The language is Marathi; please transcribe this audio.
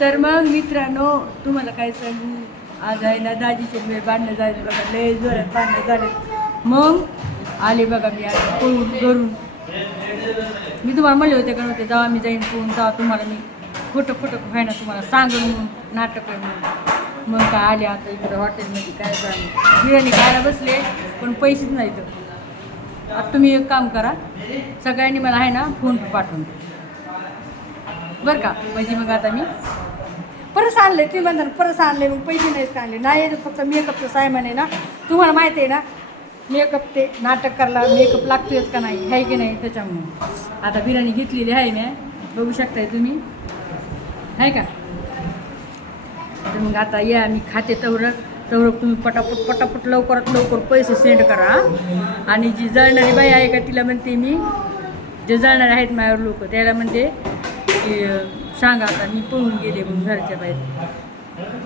तर मग मित्रांनो तुम्हाला काय सांगू? आज आहे ना दाजीचे वेळ बांधणं झाले बघा लय जोरात बांधणं झाले. मग आले बघा मी आता पळून घरून. मी तुम्हाला म्हणले होते का नव्हते जेव्हा मी जाईन पळून तेव्हा तुम्हाला मी खोटं खोटं व्हायना तुम्हाला सांगून म्हणून नाटक म्हणून. मग काय आले आता इकडं हॉटेलमध्ये काय जाणं बिर्याणी खायला बसले पण पैसेच नाही तर आता तुम्ही एक काम करा सगळ्यांनी मला आहे ना फोन पाठवून द्या. बरं का? म्हणजे मग आता मी परत आणले तुम्ही म्हणता ना, परत आणले मग पैसे नाहीच का आणले? नाही फक्त मेकअपचं साय आहे ना. तुम्हाला माहिती आहे ना मेकअप ते नाटक करायला मेकअप लागतोयच का नाही? आहे की नाही त्याच्यामुळं? आता बिर्याणी घेतलेली आहे मी. बघू शकताय तुम्ही. आहे का? तर मग आता या मी खाते तवरक तवरक तुम्ही पटापट पटापट लवकरात लवकर पैसे सेंड करा आणि जी जळणारी बाई आहे का तिला म्हणते मी जे जळणारे आहेत माझ्यावर लोक त्याला म्हणते की सांगा आता मी पळून गेले म्हणून घरच्या बाहेर.